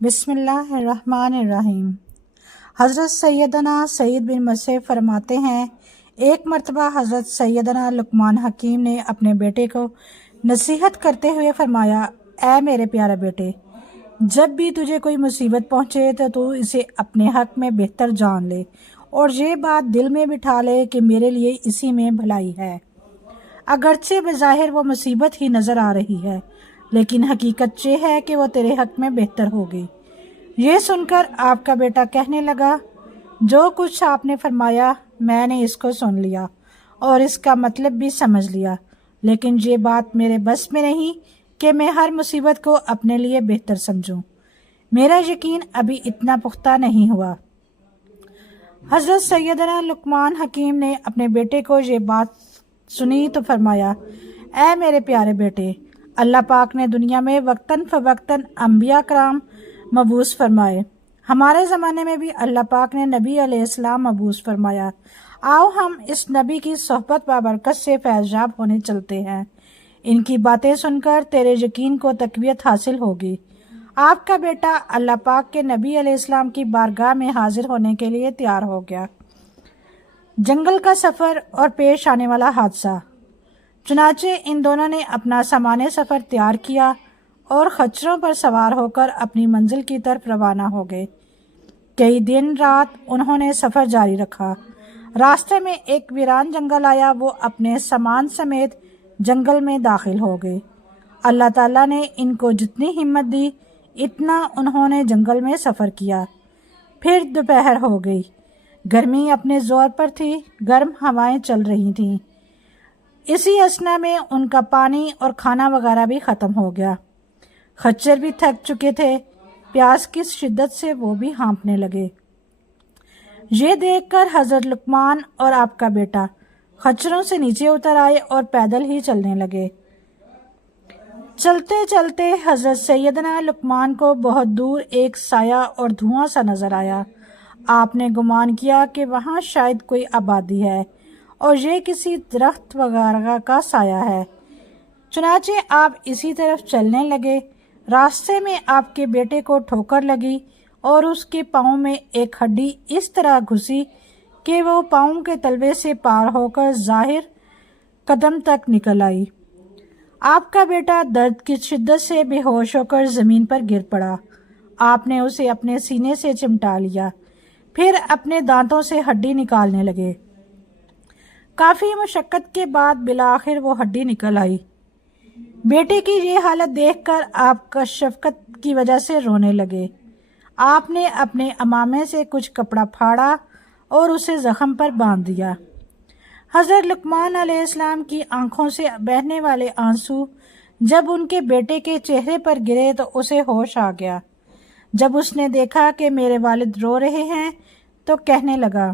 بسم اللہ الرحمن الرحیم۔ حضرت سیدنا سعید بن مسیح فرماتے ہیں، ایک مرتبہ حضرت سیدنا لقمان حکیم نے اپنے بیٹے کو نصیحت کرتے ہوئے فرمایا، اے میرے پیارے بیٹے، جب بھی تجھے کوئی مصیبت پہنچے تو تو اسے اپنے حق میں بہتر جان لے اور یہ بات دل میں بٹھا لے کہ میرے لیے اسی میں بھلائی ہے۔ اگرچہ بظاہر وہ مصیبت ہی نظر آ رہی ہے لیکن حقیقت یہ ہے کہ وہ تیرے حق میں بہتر ہوگی یہ سن کر آپ کا بیٹا کہنے لگا، جو کچھ آپ نے فرمایا میں نے اس کو سن لیا اور اس کا مطلب بھی سمجھ لیا۔ لیکن یہ بات میرے بس میں نہیں کہ میں ہر مصیبت کو اپنے لیے بہتر سمجھوں۔ میرا یقین ابھی اتنا پختہ نہیں ہوا۔ حضرت سیدنا لقمان حکیم نے اپنے بیٹے کو یہ بات سنی تو فرمایا، اے میرے پیارے بیٹے اللہ پاک نے دنیا میں وقتاً فوقتاً انبیاء کرام مبوس فرمائے۔ ہمارے زمانے میں بھی اللہ پاک نے نبی علیہ السلام مبوس فرمایا۔ آؤ ہم اس نبی کی صحبت بابرکت سے فیضاب ہونے چلتے ہیں۔ ان کی باتیں سن کر تیرے یقین کو تقویت حاصل ہوگی۔ آپ کا بیٹا اللہ پاک کے نبی علیہ السلام کی بارگاہ میں حاضر ہونے کے لیے تیار ہو گیا۔ جنگل کا سفر اور پیش آنے والا حادثہ۔ چنانچہ ان دونوں نے اپنا سامان سفر تیار کیا اور خچروں پر سوار ہو کر اپنی منزل کی طرف روانہ ہو گئے۔ کئی دن رات انہوں نے سفر جاری رکھا۔ راستے میں ایک ویران جنگل آیا، وہ اپنے سامان سمیت جنگل میں داخل ہو گئے۔ اللہ تعالیٰ نے ان کو جتنی ہمت دی، اتنا انہوں نے جنگل میں سفر کیا۔ پھر دوپہر ہو گئی۔ گرمی اپنے زور پر تھی، گرم ہوائیں چل رہی تھیں۔ اسی اسنا میں ان کا پانی اور کھانا وغیرہ بھی ختم ہو گیا۔ خچر بھی تھک چکے تھے۔ پیاس کی شدت سے وہ بھی ہانپنے لگے۔ یہ دیکھ کر حضرت لکمان اور آپ کا بیٹا خچروں سے نیچے اتر آئے اور پیدل ہی چلنے لگے۔ چلتے چلتے حضرت سیدنا لکمان کو بہت دور ایک سایہ اور دھواں سا نظر آیا۔ آپ نے گمان کیا کہ وہاں شاید کوئی آبادی ہے۔ اور یہ کسی درخت وغیرہ کا سایہ ہے۔ چنانچہ آپ اسی طرف چلنے لگے۔ راستے میں آپ کے بیٹے کو ٹھوکر لگی اور اس کے پاؤں میں ایک ہڈی اس طرح گھسی کہ وہ پاؤں کے تلوے سے پار ہو کر ظاہر قدم تک نکل آئی۔ آپ کا بیٹا درد کی شدت سے بے ہوش ہو کر زمین پر گر پڑا۔ آپ نے اسے اپنے سینے سے چمٹا لیا۔ پھر اپنے دانتوں سے ہڈی نکالنے لگے۔ کافی مشقت کے بعد بلاخر وہ ہڈی نکل آئی۔ بیٹے کی یہ حالت دیکھ کر آپ کا شفقت کی وجہ سے رونے لگے۔ آپ نے اپنے امامے سے کچھ کپڑا پھاڑا اور اسے زخم پر باندھ دیا۔ حضرت لکمان علیہ السلام کی آنکھوں سے بہنے والے آنسو جب ان کے بیٹے کے چہرے پر گرے تو اسے ہوش آ گیا۔ جب اس نے دیکھا کہ میرے والد رو رہے ہیں تو کہنے لگا،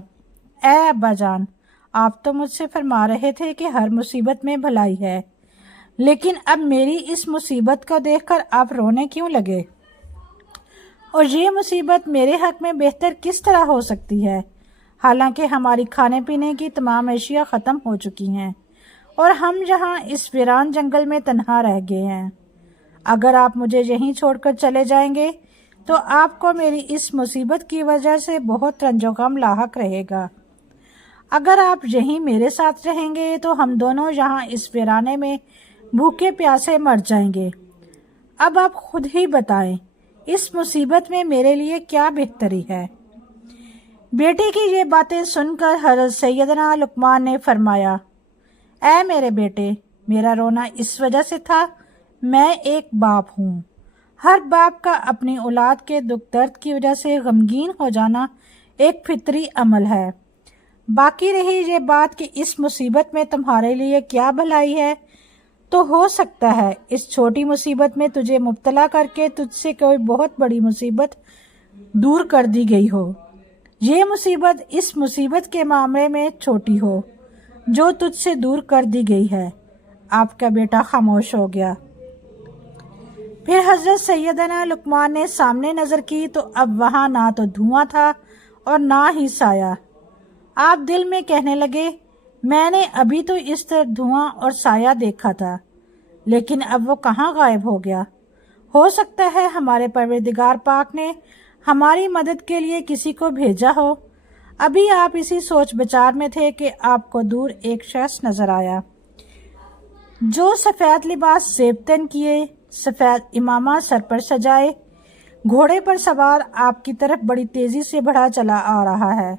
اے ابا جان آپ تو مجھ سے فرما رہے تھے کہ ہر مصیبت میں بھلائی ہے۔ لیکن اب میری اس مصیبت کو دیکھ کر آپ رونے کیوں لگے؟ اور یہ مصیبت میرے حق میں بہتر کس طرح ہو سکتی ہے؟ حالانکہ ہماری کھانے پینے کی تمام اشیاء ختم ہو چکی ہیں اور ہم جہاں اس ویران جنگل میں تنہا رہ گئے ہیں۔ اگر آپ مجھے یہیں چھوڑ کر چلے جائیں گے تو آپ کو میری اس مصیبت کی وجہ سے بہت رنج و غم لاحق رہے گا۔ اگر آپ یہیں میرے ساتھ رہیں گے تو ہم دونوں یہاں اس ویرانے میں بھوکے پیاسے مر جائیں گے۔ اب آپ خود ہی بتائیں، اس مصیبت میں میرے لیے کیا بہتری ہے؟ بیٹے کی یہ باتیں سن کر حضرت سیدنا لکمان نے فرمایا، اے میرے بیٹے، میرا رونا اس وجہ سے تھا، میں ایک باپ ہوں۔ ہر باپ کا اپنی اولاد کے دکھ درد کی وجہ سے غمگین ہو جانا ایک فطری عمل ہے۔ باقی رہی یہ بات کہ اس مصیبت میں تمہارے لیے کیا بھلائی ہے؟ تو ہو سکتا ہے، اس چھوٹی مصیبت میں تجھے مبتلا کر کے تجھ سے کوئی بہت بڑی مصیبت دور کر دی گئی ہو۔ یہ مصیبت اس مصیبت کے معاملے میں چھوٹی ہو، جو تجھ سے دور کر دی گئی ہے۔ آپ کا بیٹا خاموش ہو گیا۔ پھر حضرت سیدنا لکمان نے سامنے نظر کی تو اب وہاں نہ تو دھواں تھا اور نہ ہی سایہ۔ آپ دل میں کہنے لگے، میں نے ابھی تو اس طرح دھواں اور سایہ دیکھا تھا، لیکن اب وہ کہاں غائب ہو گیا؟ ہو سکتا ہے ہمارے پروردگار پاک نے ہماری مدد کے لیے کسی کو بھیجا ہو۔ ابھی آپ اسی سوچ بچار میں تھے کہ آپ کو دور ایک شخص نظر آیا، جو سفید لباس زیبتن کیے، سفید امامہ سر پر سجائے، گھوڑے پر سوار آپ کی طرف بڑی تیزی سے بڑھا چلا آ رہا ہے۔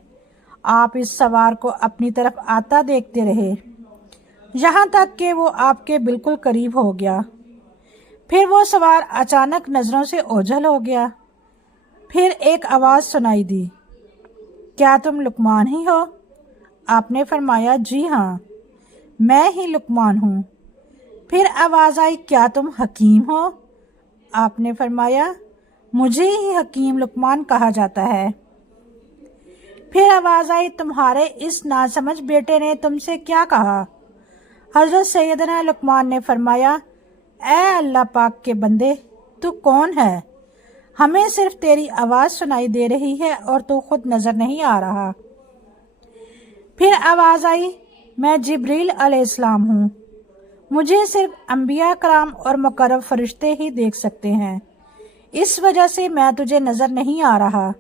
آپ اس سوار کو اپنی طرف آتا دیکھتے رہے۔ یہاں تک کہ وہ آپ کے بالکل قریب ہو گیا۔ پھر وہ سوار اچانک نظروں سے اوجھل ہو گیا۔ پھر ایک آواز سنائی دی۔ کیا تم لکمان ہی ہو؟ آپ نے فرمایا جی ہاں میں ہی لکمان ہوں۔ پھر آواز آئی، کیا تم حکیم ہو؟ آپ نے فرمایا، مجھے ہی حکیم لکمان کہا جاتا ہے۔ پھر آواز آئی، تمہارے اس ناسمجھ بیٹے نے تم سے کیا کہا؟ حضرت سیدنا لکمان نے فرمایا، اے اللہ پاک کے بندے، تو کون ہے؟ ہمیں صرف تیری آواز سنائی دے رہی ہے اور تو خود نظر نہیں آ رہا. پھر آواز آئی، میں جبریل علیہ السلام ہوں۔ مجھے صرف انبیاء کرام اور مقرب فرشتے ہی دیکھ سکتے ہیں۔ اس وجہ سے میں تجھے نظر نہیں آ رہا۔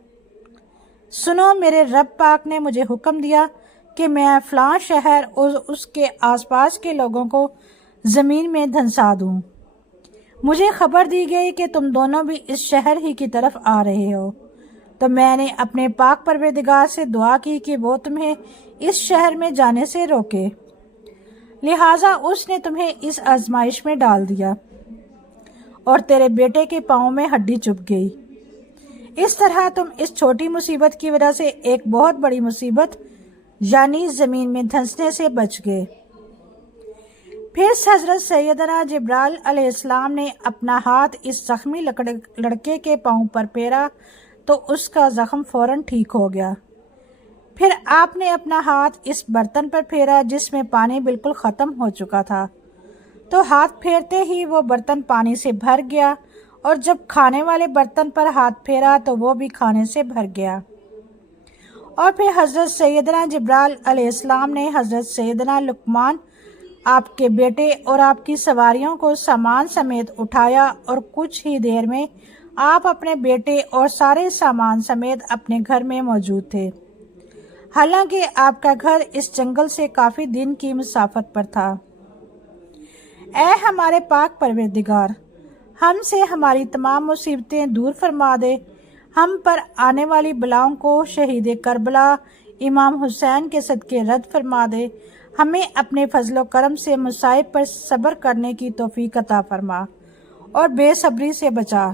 سنو، میرے رب پاک نے مجھے حکم دیا کہ میں فلاں شہر اور اس کے آس پاس کے لوگوں کو زمین میں دھنسا دوں۔ مجھے خبر دی گئی کہ تم دونوں بھی اس شہر ہی کی طرف آ رہے ہو۔ تو میں نے اپنے پاک پروردگار سے دعا کی کہ وہ تمہیں اس شہر میں جانے سے روکے۔ لہٰذا اس نے تمہیں اس آزمائش میں ڈال دیا اور تیرے بیٹے کے پاؤں میں ہڈی چپ گئی۔ اس طرح تم اس چھوٹی مصیبت کی وجہ سے ایک بہت بڑی مصیبت یعنی زمین میں دھنسنے سے بچ گئے۔ پھر حضرت سیدنا جبرال علیہ السلام نے اپنا ہاتھ اس زخمی لڑکے کے پاؤں پر پھیرا تو اس کا زخم فوراً ٹھیک ہو گیا۔ پھر آپ نے اپنا ہاتھ اس برتن پر پھیرا جس میں پانی بالکل ختم ہو چکا تھا۔ تو ہاتھ پھیرتے ہی وہ برتن پانی سے بھر گیا۔ اور جب کھانے والے برتن پر ہاتھ پھیرا تو وہ بھی کھانے سے بھر گیا۔ اور پھر حضرت سیدنا جبرال علیہ السلام نے حضرت سیدنا لکمان آپ کے بیٹے اور آپ کی سواریوں کو سامان سمیت اٹھایا اور کچھ ہی دیر میں آپ اپنے بیٹے اور سارے سامان سمیت اپنے گھر میں موجود تھے۔ حالانکہ آپ کا گھر اس جنگل سے کافی دن کی مسافت پر تھا۔ اے ہمارے پاک پروردگار ہم سے ہماری تمام مصیبتیں دور فرما دے۔ ہم پر آنے والی بلاؤں کو شہید کربلا، امام حسین کے صدقے رد فرما دے۔ ہمیں اپنے فضل و کرم سے مصائب پر صبر کرنے کی توفیق عطا فرما اور بے صبری سے بچا۔